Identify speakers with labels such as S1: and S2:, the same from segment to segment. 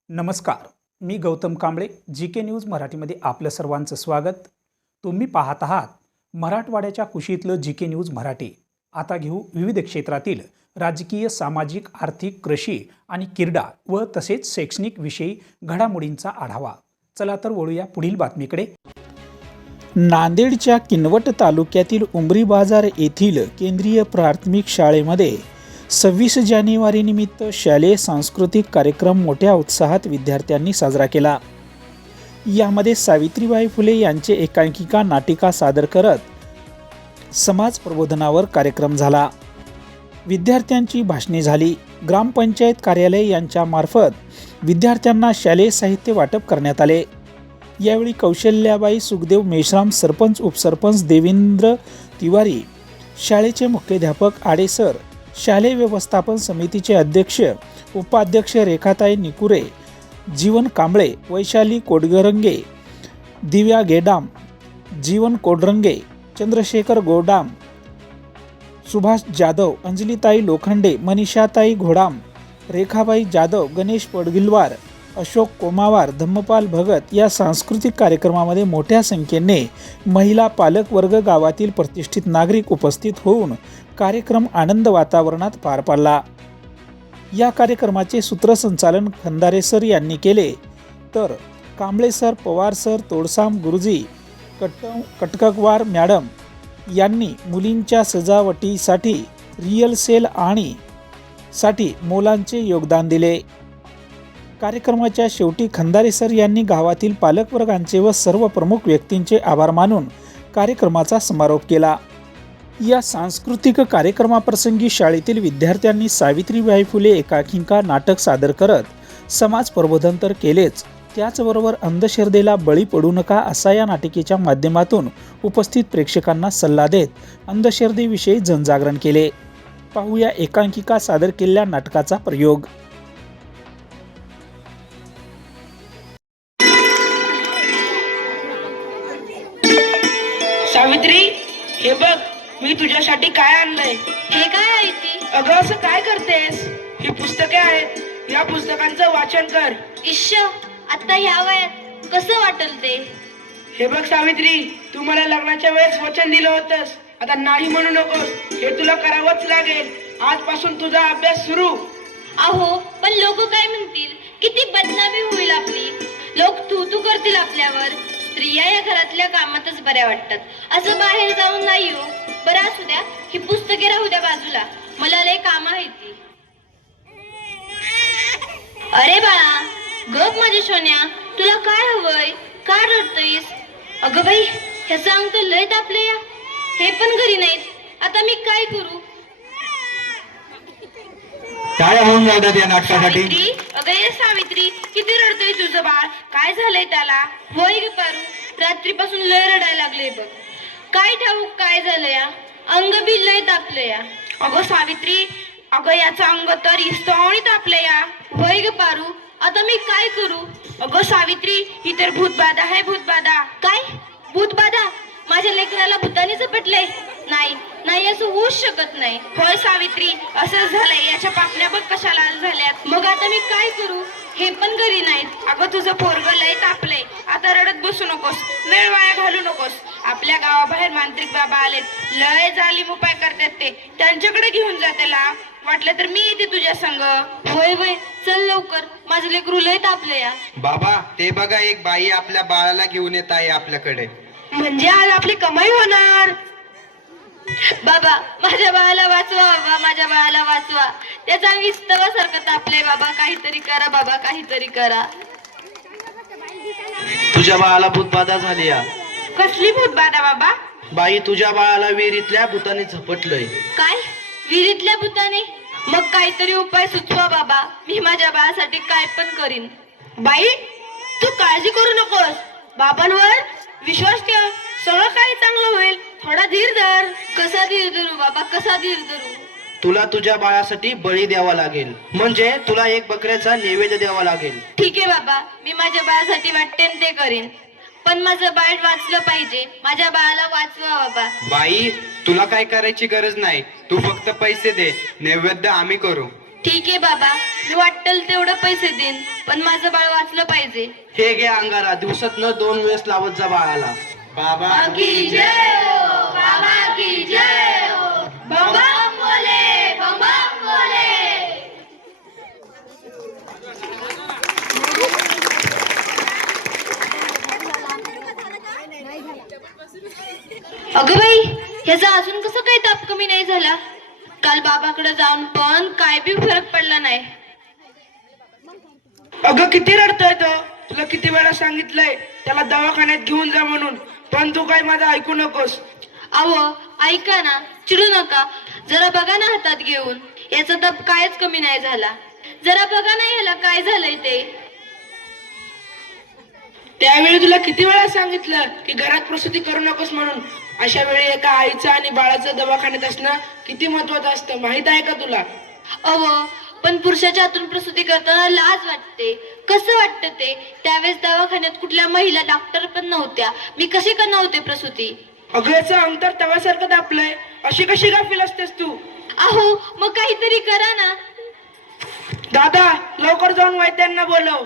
S1: नमस्कार, मी Gautam Kamble. G K. News मराठीमध्ये आपलं सर्वांचं स्वागत. तुम्ही पाहत आहात मराठवाड्याच्या कुशीतलं जी.के. न्यूज मराठी. आता घेऊ विविध क्षेत्रातील राजकीय, सामाजिक, आर्थिक, कृषी आणि क्रीडा व तसेच शैक्षणिक विषयी घडामोडींचा आढावा. चला तर वळूया पुढील बातमीकडे. नांदेडच्या किनवट तालुक्यातील उमरी बाजार येथील केंद्रीय प्राथमिक शाळेमध्ये 26 जानेवारी निमित्त शालेय सांस्कृतिक कार्यक्रम मोठ्या उत्साहात विद्यार्थ्यांनी साजरा केला. यामध्ये सावित्रीबाई फुले यांचे एकांकिका नाटिका सादर करत समाज प्रबोधनावर कार्यक्रम झाला. विद्यार्थ्यांची भाषणे झाली. ग्रामपंचायत कार्यालय यांच्या मार्फत विद्यार्थ्यांना शालेय साहित्य वाटप करण्यात आले. यावेळी कौशल्याबाई सुखदेव मेश्राम, सरपंच उपसरपंच देवेंद्र तिवारी, शाळेचे मुख्याध्यापक आडेसर, शालेय व्यवस्थापन समितीचे अध्यक्ष उपाध्यक्ष रेखाताई निकुरे, जीवन कांबळे, वैशाली कोडगरंगे, दिव्या गेडाम, जीवन कोडरंगे, चंद्रशेखर गोडाम, सुभाष जाधव, अंजलीताई लोखंडे, मनीषाताई घोडाम, रेखाबाई जाधव, गणेश पडगिलवार, अशोक कोमावार, धम्मपाल भगत या सांस्कृतिक कार्यक्रमामध्ये मोठ्या संख्येने महिला, पालक वर्ग, गावातील प्रतिष्ठित नागरिक उपस्थित होऊन कार्यक्रम आनंद वातावरणात पार पडला. या कार्यक्रमाचे सूत्रसंचालन खंदारे सर यांनी केले, तर कांबळे सर, पवार सर, तोडसाम गुरुजी, कटकवार मॅडम यांनी मुलींच्या सजावटीसाठी रिअल सेल आणि साठी मोलांचे योगदान दिले. कार्यक्रमाच्या शेवटी खंदारे सर यांनी गावातील पालकवर्गांचे व सर्व प्रमुख व्यक्तींचे आभार मानून कार्यक्रमाचा समारोप केला. या सांस्कृतिक कार्यक्रमाप्रसंगी शाळेतील विद्यार्थ्यांनी सावित्रीबाई फुले एकांकिका नाटक सादर करत समाज प्रबोधन तर केलेच, त्याचबरोबर अंधश्रद्धेला बळी पडू नका असा या नाटिकेच्या माध्यमातून उपस्थित प्रेक्षकांना सल्ला देत अंधश्रद्धेविषयी जनजागरण केले. पाहूया एकांकिका सादर केलेल्या नाटकाचा प्रयोग.
S2: सावित्री, हे बघ मी तुझ्यासाठी काय आणलंय.
S3: हे काय आहे ती?
S2: अगं असं काय करतेस? ही पुस्तके आहेत, या पुस्तकांचं वाचन कर.
S3: इश्श, आता ह्या वयात कसं वाटल ते?
S2: हे बघ सावित्री, तू मला लग्नाच्या वेळेस वचन दिलं होतंस, आता नाही म्हणू नकोस. हे तुला करावंच लागेल. आजपासून तुझा अभ्यास सुरू.
S3: अहो, पण लोक काय म्हणतील? किती बदनामी होईल आपली. लोक तू करतील आपल्यावर. स्त्रिया या घरातल्या कामातच बऱ्या वाटतात, असं बाहेर जाऊन नाही हो. बरं असू द्या, ही पुस्तके राहू द्या बाजूला, मला लय काम आहे ती. अरे बाळा, गप माझ्या सोन्या, तुला काय हवंय? का रडतोयस? अगं बाई, ह्याचं अंग तर लय तापले या. हे पण घरी नाहीत, आता मी काय करू?
S4: काय होऊन जातात या नाटकासाठी?
S3: सावित्री, अगं ये सावित्री, किती रडतोय तुझं बाळ? काय झालंय त्याला? होय ग पारू, रात्रीपासून लय रडायला लागले बघ. काय ठाऊक काय झालं या? अंग बी लय तापलं या.
S2: अगं सावित्री, अगं याचं अंग तर इस्तवणी तापलं या.
S3: होय ग पारू, आता मी काय करू?
S2: अगं सावित्री, ही तर भूतबाधा आहे, भूतबाधा.
S3: काय भूतबाधा? माझ्या लेकराला भूताने झपटलंय? नाही नाही, असं होऊच शकत नाही.
S2: होय सावित्री, असं झालंय. याच्या पापण्या बघ कशा लाल झाल्यात.
S3: मग आता मी काय करू? हे पण घरी नाहीत.
S2: अगं तुझं पोरगं लय तापलंय. आता रडत बसू नकोस, वेळ वाया घालू नकोस. आपल्या गावाबाहेर मांत्रिक बाबा आलेत, लय जालीम उपाय करतात ते. त्यांच्याकडे घेऊन जा त्याला. वाटलं तर मी येते तुझ्या संग.
S3: होय होय, चल लवकर, माझं लेकरू लय तापलं या.
S4: बाबा, ते बघा, एक बाई आपल्या बाळाला घेऊन येत आहे आपल्याकडे.
S2: म्हणजे आज आपली कमाई होणार.
S3: बाबा, माझ्या बाळाला वाचवा. बाबा, माझ्या बाळाला वाचवा. त्याचा अंग इस्तवासारखं तापलंय. बाबा, काहीतरी करा. बाबा, काहीतरी करा.
S5: तुझ्या बाळाला भूतबाधा झाली या.
S2: कसली भूतबाधा बाबा?
S5: बाई, तुझ्या बाळाला विहिरीतल्या भूताने झपटलंय.
S3: काय? विहिरीतल्या भूताने? मग काहीतरी उपाय सुचवा बाबा, मी माझ्या बाळासाठी काय पण करीन.
S2: बाई, तू काळजी करू नकोस. बाबांवर विश्वास ठेव, सगळं काही चांगलं होईल. थोडा धीर धर.
S3: कसा धीर धरू बाबा, कसा धीर धरू?
S5: तुला तुझ्या बाळासाठी बळी द्यावा लागेल, म्हणजे तुला एक बकऱ्याचा नैवेद्य द्यावा लागेल.
S3: ठीक आहे बाबा, मी माझ्या बाळासाठी वाटतेन ते करीन, पण माझं बाळ वाचलं पाहिजे. माझ्या बाळाला वाचवा बाबा.
S4: बाई, तुला काय करायची गरज नाही. तू फक्त पैसे दे, नैवेद्य आम्ही करू.
S3: ठीक आहे बाबा, मी वाटेल तेवढं पैसे देईन, पण माझं बाळ वाचलं पाहिजे.
S5: हे घे अंगारा, दिवसातनं 2 वेळेस लावत जा बाळाला.
S4: बाबा
S3: की जय हो, बाबा की जय हो. बम बम बोले, बम बम बोले. अगं बाई, ह्याचा अजून कसं काही ताप कमी नाही झाला? काल बाबाकडे जाऊन पण काय बी फरक पडला नाही.
S6: अगं किती रडतोय तो, तुला किती वेळा सांगितलंय त्याला दवाखान्यात घेऊन जा म्हणून, पण तू काय माझं ऐकू नकोस.
S3: अहो ऐका ना, चिडू नका, जरा बघा ना हातात घेऊन, याचा ताप कायच कमी नाही झाला. जरा बघा ना याला काय झालंय ते.
S6: त्यावेळी तुला किती वेळा सांगितलं की घरात प्रसूती करू नकोस म्हणून. अशा वेळी एका आईचं आणि बाळाचं दवाखान्यात असणं किती महत्वाचं असतं माहित आहे का तुला?
S3: अहो पण पुरुषाच्या हातून प्रसूती करताना लाज वाटते. कसं वाटतं ते? त्यावेळेस दवाखान्यात कुठल्या महिला डॉक्टर पण नव्हत्या, मी कशी करणार होते प्रसूती?
S6: अगं याचं अंतर तव्यासारखं दापलंय, अशी कशी गाफील असतेस तू?
S3: अहो मग काहीतरी करा ना.
S6: दादा लवकर जाऊन वैद्यांना बोलव.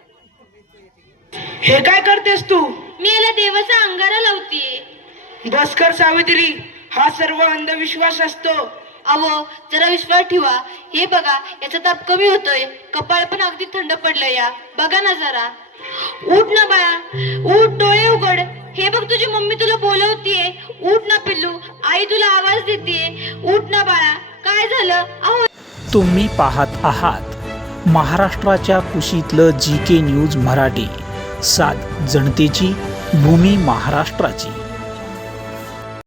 S6: हे काय करतेस तू?
S3: मी याला देवाचा अंगारा लावतीये.
S6: बस कर सावित्री, हा सर्व अंधविश्वास असतो.
S3: अहो जरा विश्वास ठेवा. हे बघा याचा ताप कमी होतोय, कपाळ पण अगदी थंड पडलं या. बघा ना जरा. उठ ना बाळा, उठ, डोळे उघड. हे बघ तुझी मम्मी तुला बोलवतीये. उठ ना पिल्लू, आई तुला आवाज देते. उठ ना बाळा, काय झालं? अहो
S1: तुम्ही पाहत आहात महाराष्ट्राच्या कुशीतलं GK न्यूज मराठी, सात जनतेची, भूमी महाराष्ट्राची.